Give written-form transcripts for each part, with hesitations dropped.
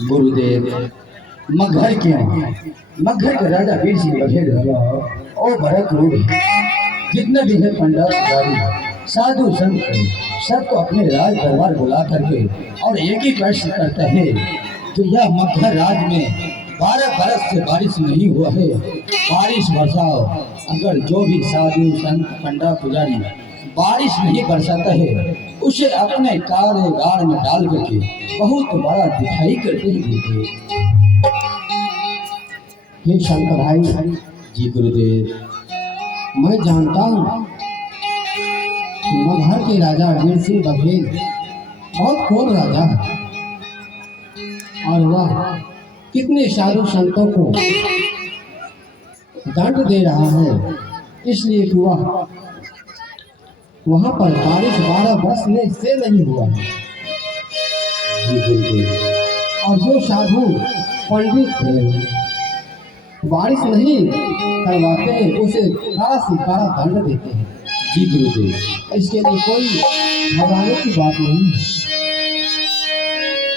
गुरुदेव मगहर क्यों मगहर के राजा वीर सिंह बघेल और भरत रूप जितने भी है पंडित पुजारी साधु संत सबको अपने राज दरबार बुला करके और एक ही प्रश्न करते हैं कि यह मगहर राज में 12 बरस से बारिश नहीं हुआ है, बारिश बरसाओ। अगर जो भी साधु संत पंडित पुजारी बारिश नहीं बरसाता है उसे अपने काले गाड़ में डाल करके बहुत बड़ा दिखाई करते हैं। हे शंकर भाई, जी गुरुदेव। मैं जानता हूँ कि मगहर के राजा वीर सिंह बघेल बहुत क्रूर राजा है और वह कितने साधु संतों को दंड दे रहा है, इसलिए कि वह वहाँ पर बारिश 12 बरसने से नहीं हुआ है। जी गुरुदेव। और जो साधु पंडित बारिश नहीं करवाते हैं उसे कड़ा से कड़ा दंड देते हैं। जी गुरुदेव। इसके लिए कोई घबराने की बात नहीं है।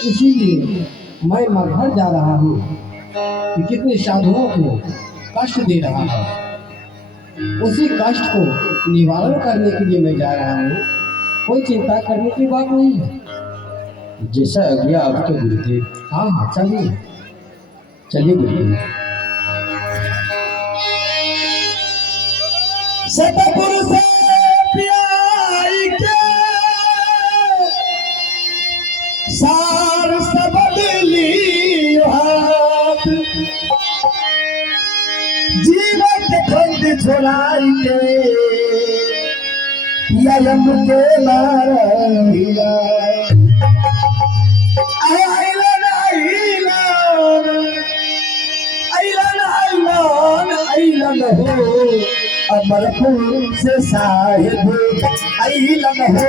इसीलिए मैं मगहर जा रहा हूँ कि कितने साधुओं को कष्ट दे रहा है, उसी कष्ट को निवारण करने के लिए मैं जा रहा हूँ। कोई चिंता करने की बात नहीं है। जैसा आज्ञा आपके गुरुदेव। हाँ हाँ, चलिए चलिए गुरुदेव। सतगुरु से प्याई के सार सबद ली हाथ, जीवन के खंड छोड़ाई के यम के मारा हो अमरपुर से साहिब आइलन हो,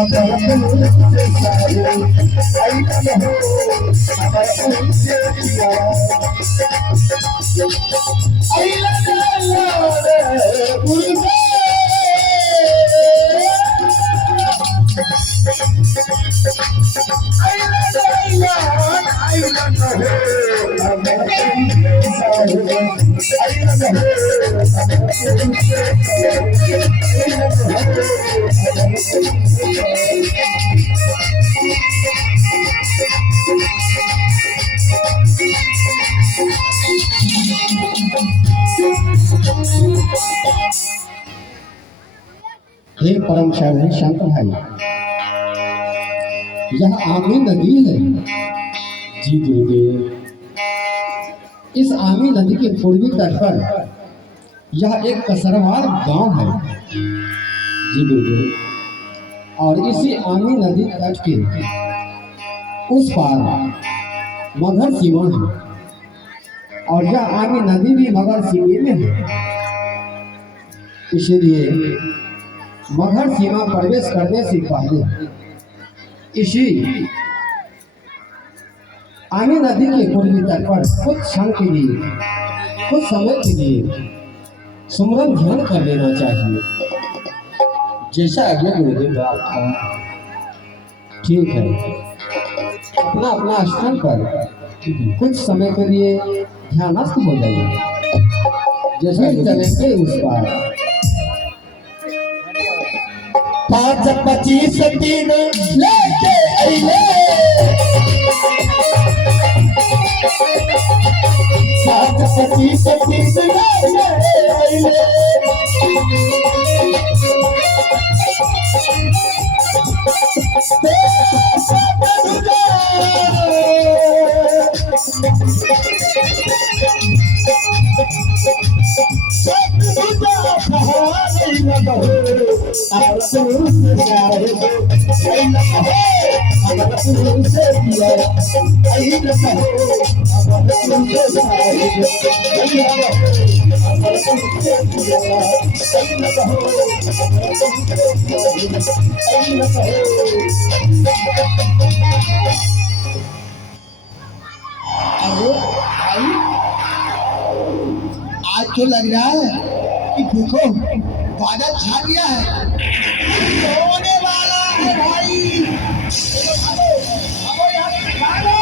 अमरपुर से साहिब आइलन हो, अमरपुर से पिया आइलन हो गुरुदेव। हे परम श्रद्धेय शंकर भाई, यह आमी नदी है। जी गुरुदेव। इस आमी नदी के पूर्वी तट पर यह एक कसरवार गांव है जी गुरुदेव। और इसी आमी नदी तट के उस पार मगहर सीमा है और यह आमी नदी भी मगहर सीमे में है। इसीलिए मगहर सीमा प्रवेश करने से पहले इसी आमी नदी के पूर्वी तट पर कुछ क्षण के लिए, कुछ समय के लिए सुमरन ध्यान कर लेना चाहिए। जैसा आज्ञा गुरुदेव आपका। ठीक है, अपना अपना स्थान पर कुछ समय के लिए ध्यानस्थ हो जाइए। जैसे चलेंगे उस पार 5-25 दिन लेके आइले, 5-25 दिन लेके आइले, आज तो लग रहा है कि देखो बादल छा गया है, होने वाला है भाई। भागो, भागो यहाँ से भागो।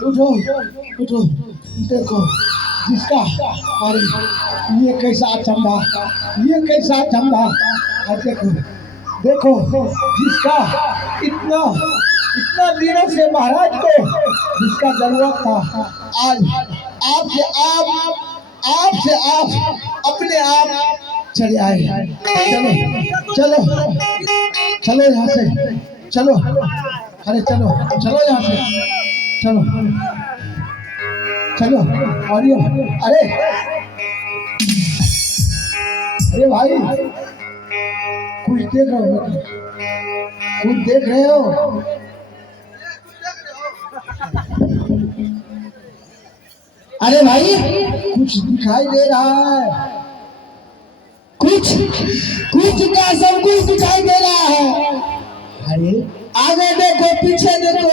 उठो उठो, देखो जिसका, अरे ये कैसा चंदा, ये कैसा चंदा, और देखो देखो जिसका इतना इतना दिनों से महाराज को जिसका जरूरत था, आज आपसे आप अपने आप चले आए। चलो चलो चलो यहाँ से, चलो, अरे चलो चलो यहाँ से, चलो चलो। और ये अरे अरे भाई, कुछ देख रहे हो, कुछ देख रहे हो? अरे भाई, कुछ दिखाई दे रहा है, कुछ कुछ क्या, सब कुछ दिखाई दे रहा है। अरे आगे देखो, पीछे देखो,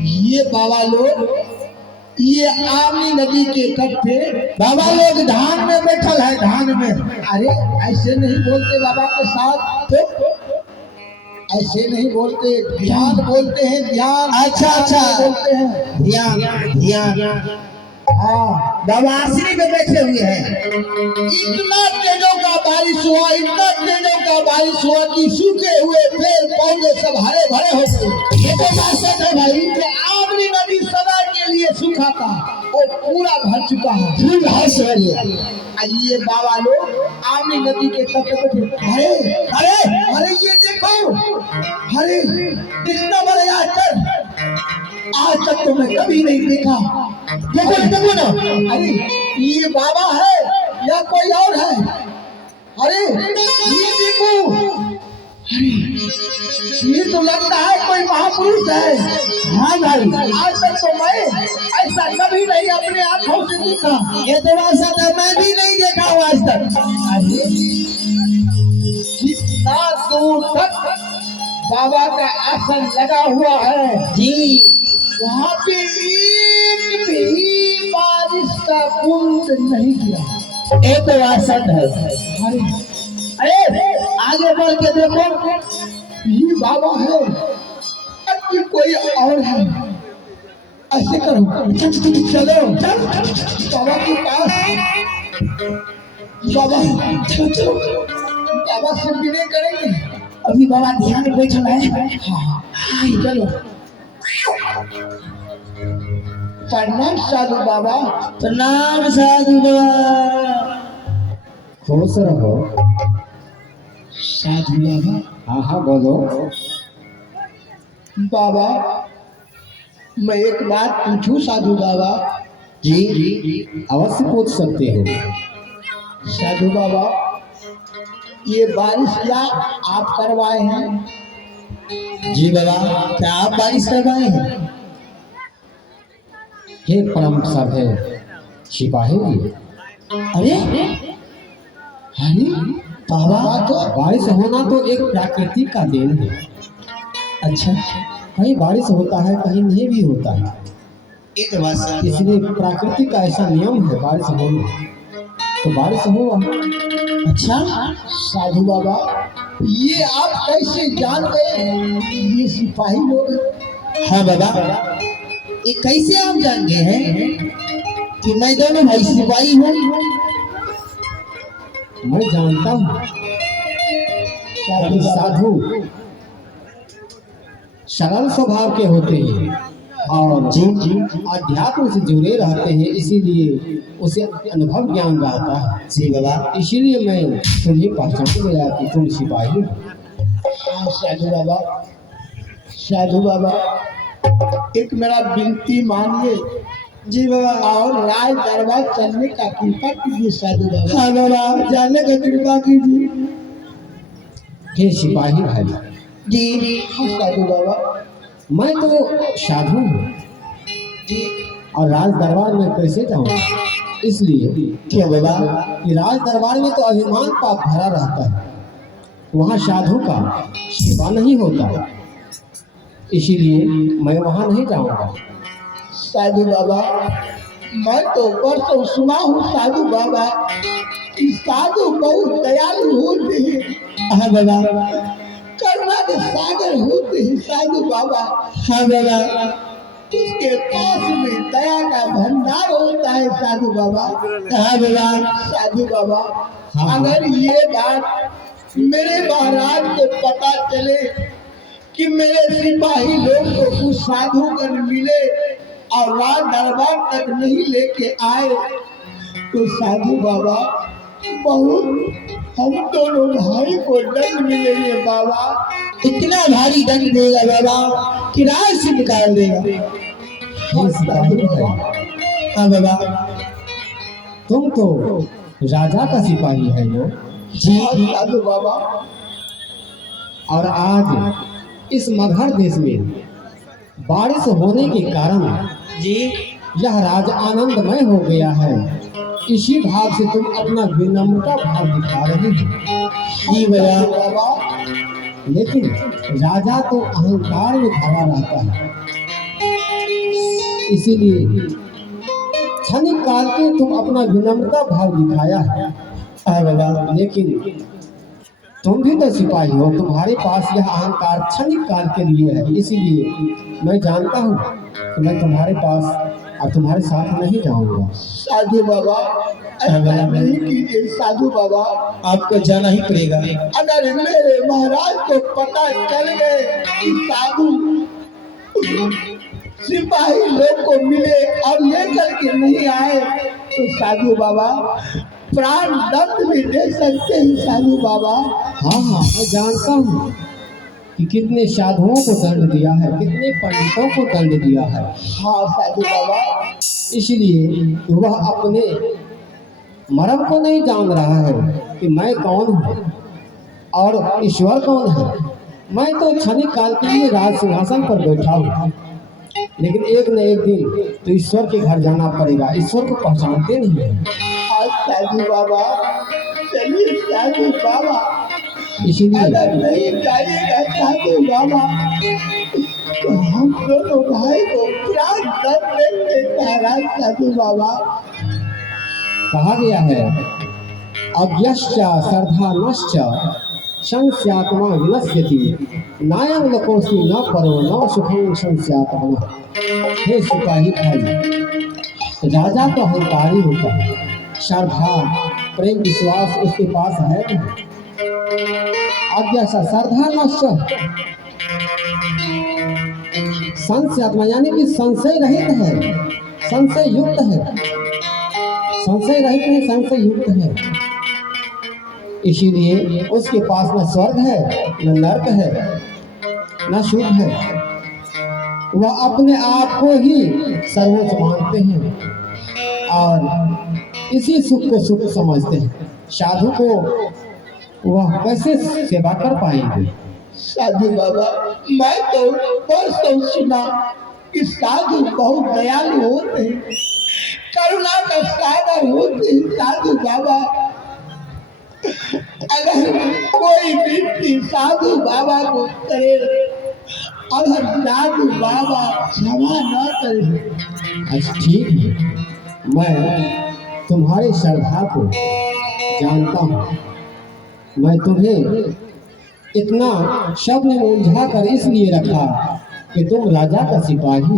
ये बाबा लोग, ये आमनी नदी के तट पे बाबा लोग धान में बैठल है, धान में। अरे ऐसे नहीं बोलते बाबा के साथ, तो ऐसे नहीं बोलते, ध्यान बोलते हैं, ध्यान। अच्छा अच्छा, बोलते हैं ध्यान ध्यान। हाँ, बाबा आश्री में बैठे हुए हैं। इतना तेजों का बारिश हुआ, इतना तेजों का बारिश हुआ कि सूखे हुए पेड़ पौधे सब हरे भरे हो गए। ये तो बात सच है भाई। कि आमनी नदी सदा के लिए सूखा था, वो पूरा भर चुका है। फूल हंस रही है। ये बाबा लोग आमनी नदी के तट पे बैठे। अरे अरे अरे ये देखो, अरे इतना बड़ा आज तक तो मैं कभी नहीं देखा। देखो देखो ना, अरे ये बाबा है या कोई और है? अरे ये देखो, अरे ये तो लगता है कोई महापुरुष है। हाँ भाई, आज तक तो मैं ऐसा कभी नहीं अपने आंखों से देखा। ये तो ऐसा तो मैं भी नहीं देखा हूँ आज तक। अरे कितना दूर तक बाबा का आसन लगा हुआ है जी, वहाँ पे एक भी बारिश का बूंद नहीं गिरा। ये तो बात सच है। अरे आगे बढ़ के देखो, ये बाबा है कि कोई और है? ऐसे करो, चलो बाबा के पास, बाबा चलो, बाबा से विनय करेंगे। अभी बाबा ध्यान में बैठल है। हाँ चलो। प्रणाम साधु बाबा। प्रणाम साधु बाबा। खुश रहो। साधु बाबा। हाँ हाँ बोलो। बाबा मैं एक बात पूछूं साधु बाबा? जी अवश्य पूछ सकते हो। साधु बाबा ये बारिश क्या आप करवाए हैं? जी बाबा, क्या आप बारिश करवाए हैं? हे परम सभ्य सिपाही, अरे अरे बाबा, तो बारिश होना तो एक प्राकृतिक का देन है। अच्छा, कहीं बारिश होता है, कहीं नहीं भी होता है। ये तो बात सच है। इसलिए प्रकृति का ऐसा नियम है, बारिश होना तो बारिश होगा। अच्छा साधु बाबा ये आप कैसे जान गए ये सिपाही लोग? हाँ बाबा, ये कैसे आप जान गए हैं कि मैं दोनों भाई सिपाही हूँ? मैं जानता हूँ कि साधु सरल स्वभाव के होते हैं और जी अध्यात्म से जुड़े रहते हैं, इसीलिए उसे अनुभव ज्ञान रहता है। जी बाबा, इसीलिए मैं तुम्हें पहचान गया कि तुम सिपाही हो। हाँ साधु बाबा, साधु बाबा एक मेरा विनती मानिए। जी बाबा, और राज दरबार चलने का कृपा कीजिए साधु बाबा। हाँ बाबा, जाने का कृपा कीजिए। हे सिपाही भाई, जी हाँ साधु बाबा। मैं तो साधु हूँ और राज दरबार में कैसे जाऊँगा? इसलिए क्यों बाबा? कि राज दरबार में तो अभिमान पाप भरा रहता है, वहाँ साधु का सेवा नहीं होता, इसीलिए मैं वहाँ नहीं जाऊँगा। साधु बाबा मैं तो परसों सुना हूँ साधु बाबा कि साधु बहुत दयालु होते हैं। हाँ बाबा। करुणा के सागर होते हैं साधु बाबा। हाँ बाबा। उसके पास में दया का भंडार होता है साधु बाबा। हाँ बाबा। साधु बाबा, हाँ। अगर ये बात मेरे महाराज को पता चले कि मेरे सिपाही लोग को कुछ साधुगण मिले और राज दरबार तक नहीं लेके आए तो साधु बाबा बहुत हम दोनों भाई को दंड मिलेंगे बाबा। इतना भारी दंड देगा बाबा कि राज से निकाल देगा। ये सिपाही है। हाँ बाबा, तुम तो राजा का सिपाही है ना? जी साधु बाबा। और आज इस मगहर देश में बारिश होने के कारण जी यह राज आनंदमय हो गया है। इसी भाव से तुम अपना विनम्रता भाव दिखा रहे हो। जी भैया बाबा, लेकिन राजा तो अहंकार में भरा रहता है, इसीलिए क्षणिक काल के तुम अपना विनम्रता भाव दिखाया है। बाबा, लेकिन तुम भी तो सिपाही हो, तुम्हारे पास यह अहंकार क्षणिक काल के लिए है। इसीलिए मैं जानता हूँ कि मैं तुम्हारे पास और तुम्हारे साथ नहीं जाऊंगा। साधु बाबा, ऐसा नहीं कीजिए साधु बाबा। आपको जाना ही पड़ेगा। अगर मेरे महाराज को पता चल गए कि साधु सिपाही लोग को मिले और लेकर के नहीं आए तो साधु बाबा प्राण दंड भी दे सकते हैं साधु बाबा। हाँ हाँ, मैं जानता हूँ कि कितने साधुओं को दंड दिया है, कितने पंडितों को दंड दिया है। हाँ साधु बाबा। इसलिए वह अपने मर्म को नहीं जान रहा है कि मैं कौन हूँ और ईश्वर कौन है। मैं तो क्षणिक काल के लिए राज सिंहासन पर बैठा हूँ, लेकिन एक न एक दिन तो ईश्वर के घर जाना पड़ेगा। ईश्वर को पहचानते नहीं है। हाँ साधु बाबा, चलिए साधु बाबा। इसीलिए अगर नहीं जाइएगा साधु बाबा तो हम दोनों भाई को प्राण दंड देंगे महाराज साधु बाबा। कहा गया है, अज्ञश्च श्रद्धा नश्च संस्यात्मा विनश्यति नायं लोकोऽस्ति न परो न सुखं संस्यात्मा। हे सिपाही भाई, राजा तो अहंकारी होता है, श्रद्धा प्रेम विश्वास उसके पास है नहीं। अज्ञश्च श्रद्धा नश्च संस्यात्मा यानी कि संशय रहित है, संशय युक्त है, संशय रहित है, संशय युक्त है। इसीलिए उसके पास न स्वर्ग है, न नरक है, न सुख है। वह अपने आप को ही सर्वोच्च मानते हैं और इसी सुख को सुख समझते हैं। साधु को वह कैसे सेवा कर पाएंगे? साधु बाबा, मैं तो परसों सुना कि साधु बहुत दयालु होते हैं, करुणा का सागर होते हैं साधु बाबा। अगर कोई व्यक्ति साधु बाबा को करे, अगर साधु बाबा क्षमा न करे। अच्छा ठीक है, मैं तुम्हारी श्रद्धा को जानता हूँ। मैं तुम्हें इतना शब्द में उलझा कर इसलिए रखा कि तुम राजा का सिपाही हो।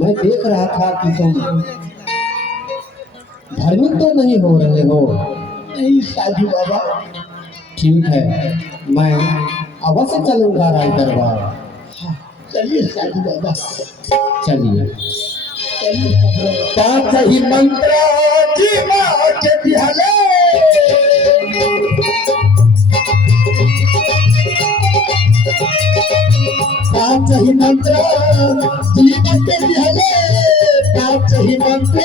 मैं देख रहा था कि तुम धार्मिक तो नहीं हो रहे हो। नहीं साधु बाबा। ठीक है, मैं अवश्य चलूंगा राज दरबार। चलिए साधु बाबा, चलिए। चलिए। पाँच ही मंत्र की माँ के बिहले, पाँच ही मंत्र जीवन के बिहले, पाँच ही मंत्र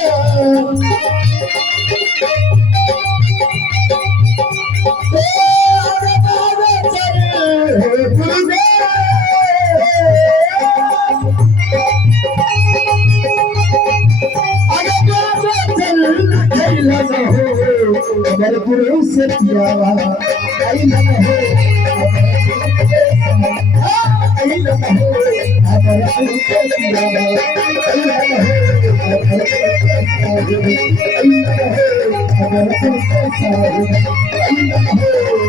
अगर गुरु से किया आई न हो, आई न हो, अगर गुरु से किया आई न हो। सागर अगर तुझसे सागर